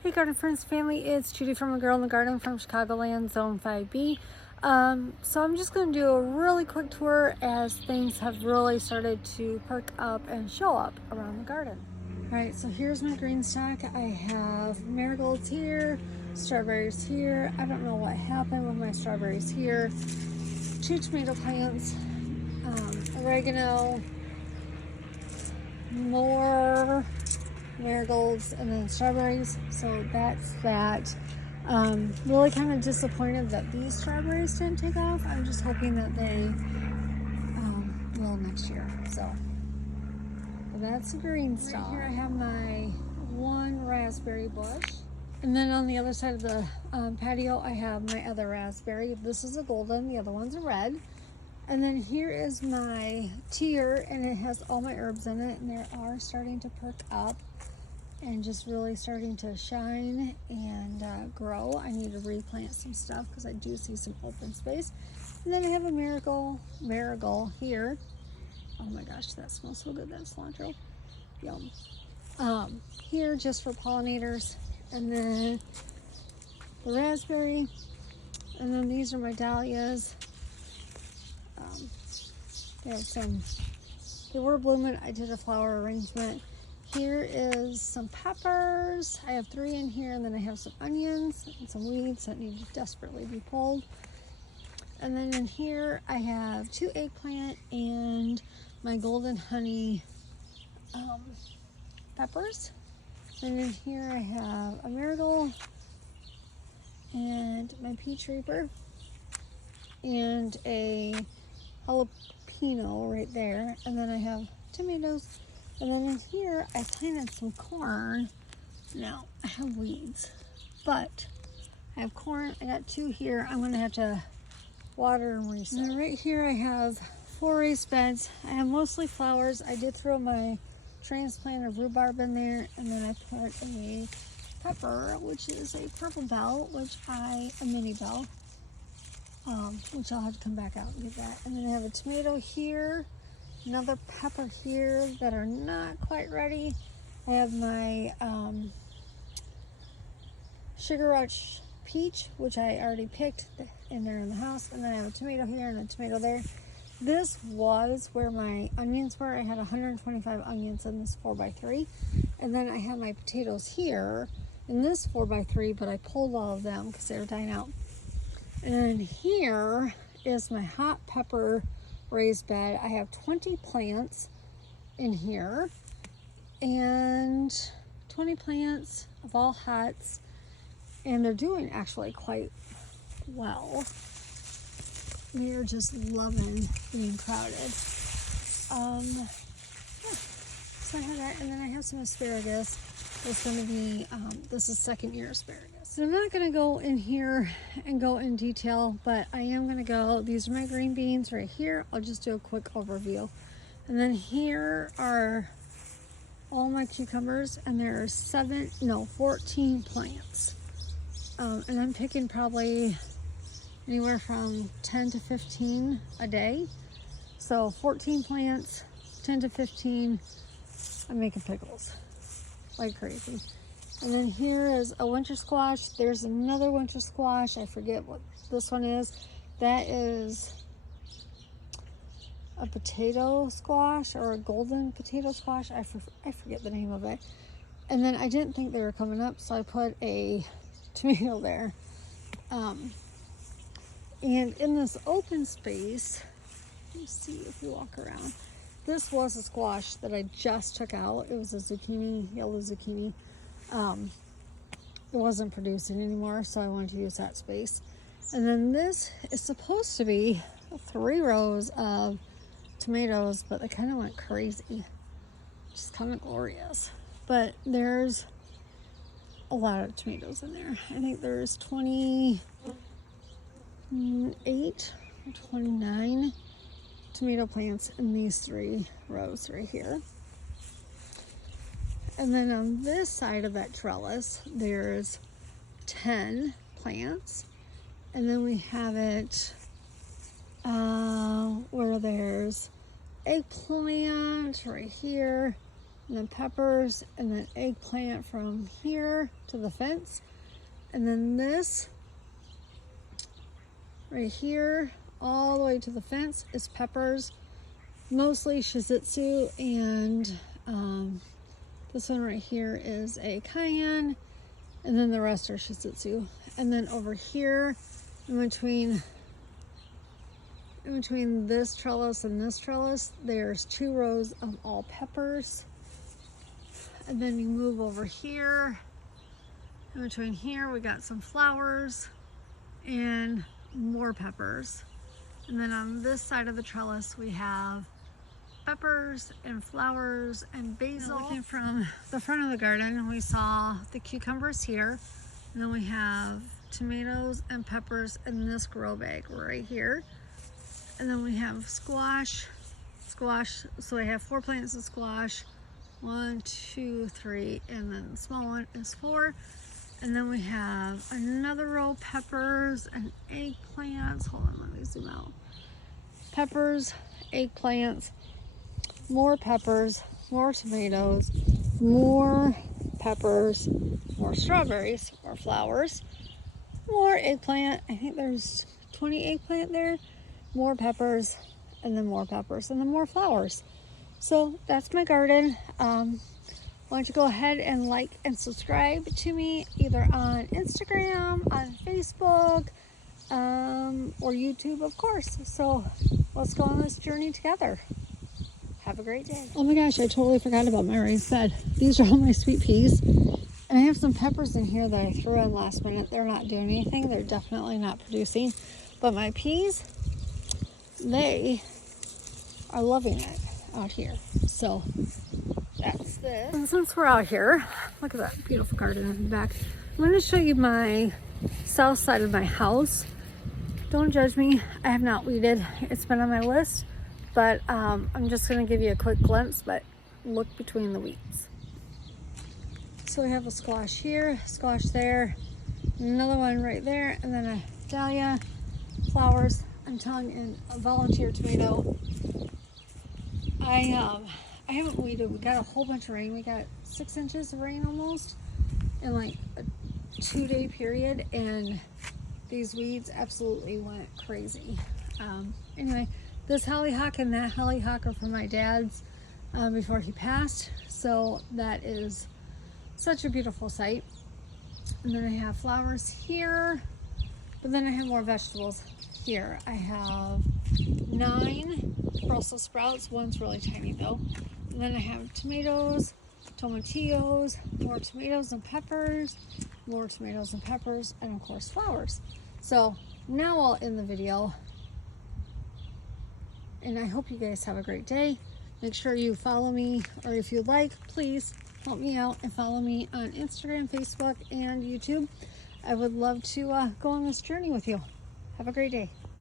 Hey garden friends, family, it's Judy from A Girl in the Garden from Chicagoland, Zone 5B. So I'm just going to do a really quick tour as things have really started to perk up and show up around the garden. Alright, so here's my green stock. I have marigolds here, strawberries here. I don't know what happened with my strawberries here. 2 tomato plants, oregano, more marigolds, and then strawberries. So that's that. Really kind of disappointed that these strawberries didn't take off. I'm just hoping that they will next year. So but that's the green stuff. Right here I have my one raspberry bush, and then on the other side of the patio I have my other raspberry. This is a golden, the other one's a red. And then here is my tier, and it has all my herbs in it, and they are starting to perk up and just really starting to shine and grow. I need to replant some stuff because I do see some open space. And then I have a marigold here. Oh my gosh, that smells so good, that cilantro. Yum. Here just for pollinators, and then the raspberry, and then these are my dahlias. They were blooming. I did a flower arrangement. Here is some peppers. I have 3 in here, and then I have some onions and some weeds that need to desperately be pulled. And then in here I have 2 eggplant and my golden honey peppers. And in here I have a marigold and my peach reaper and a jalapeno right there. And then I have tomatoes. And then in here, I planted some corn. Now, I have weeds, but I have corn. I got 2 here. I'm going to have to water and resow. And then right here, I have 4 raised beds. I have mostly flowers. I did throw my transplanted rhubarb in there, and then I put a pepper, which is a purple bell, a mini bell, which I'll have to come back out and get that. And then I have a tomato here, another pepper here that are not quite ready. I have my Sugar Rush peach, which I already picked, and they're in the house. And then I have a tomato here and a tomato there. This was where my onions were. I had 125 onions in this 4x3. And then I have my potatoes here in this 4x3, but I pulled all of them because they were dying out. And here is my hot pepper raised bed. I have 20 plants in here and 20 plants of all hots, and they're doing actually quite well. They're just loving being crowded. Yeah. So I have that, and then I have some asparagus. It's going to be this is 2nd year asparagus. So I'm not going to go in here and go in detail, but I am going to go. These are my green beans right here. I'll just do a quick overview. And then here are all my cucumbers, and there are 14 plants. And I'm picking probably anywhere from 10 to 15 a day. So 14 plants, 10 to 15, I'm making pickles like crazy. And then here is a winter squash. There's another winter squash. I forget what this one is. That is a potato squash or a golden potato squash. I forget the name of it. And then I didn't think they were coming up, so I put a tomato there. And in this open space, let's see if we walk around. This was a squash that I just took out. It was a zucchini, yellow zucchini. It wasn't producing anymore, so I wanted to use that space. And then this is supposed to be 3 rows of tomatoes, but they kind of went crazy. Just kind of glorious. But there's a lot of tomatoes in there. I think there's 28 or 29 tomato plants in these 3 rows right here. And then on this side of that trellis, there's 10 plants. And then we have it where there's eggplant right here, and then peppers, and then eggplant from here to the fence. And then this right here, all the way to the fence, is peppers, mostly Shih Tzu, and this one right here is a cayenne, and then the rest are Shih Tzu. And then over here, in between this trellis and this trellis, there's 2 rows of all peppers. And then you move over here, in between here we got some flowers and more peppers. And then on this side of the trellis we have peppers and flowers and basil. Looking from the front of the garden, we saw the cucumbers here, and then we have tomatoes and peppers in this grow bag right here. And then we have squash, so I have 4 plants of squash, 1, 2, 3, and then the small one is 4. And then we have another row of peppers and eggplants. Hold on, let me zoom out. Peppers, eggplants, more peppers, more tomatoes, more peppers, more strawberries, more flowers, more eggplant. I think there's 20 eggplant there, more peppers, and then more peppers, and then more flowers. So that's my garden. Why don't you go ahead and like and subscribe to me either on Instagram, on Facebook, or YouTube, of course. So let's go on this journey together. Have a great day. Oh my gosh, I totally forgot about my raised bed. These are all my sweet peas. And I have some peppers in here that I threw in last minute. They're not doing anything. They're definitely not producing. But my peas, they are loving it out here. So that's this. And since we're out here, look at that beautiful garden in the back. I'm going to show you my south side of my house. Don't judge me. I have not weeded. It's been on my list, but I'm just going to give you a quick glimpse, but look between the weeds. So we have a squash here, squash there, another one right there, and then a dahlia, flowers. I'm telling you, and a volunteer tomato. I haven't weeded. We got a whole bunch of rain. We got 6 inches of rain almost in like a 2-day period, and these weeds absolutely went crazy. Anyway, this hollyhock and that hollyhock are from my dad's before he passed, so that is such a beautiful sight. And then I have flowers here, but then I have more vegetables here. I have 9 Brussels sprouts. One's really tiny though. And then I have tomatoes, tomatillos, more tomatoes and peppers, more tomatoes and peppers, and of course flowers. So now I'll end the video, and I hope you guys have a great day. Make sure you follow me, or if you'd like, please help me out and follow me on Instagram, Facebook, and YouTube. I would love to go on this journey with you. Have a great day.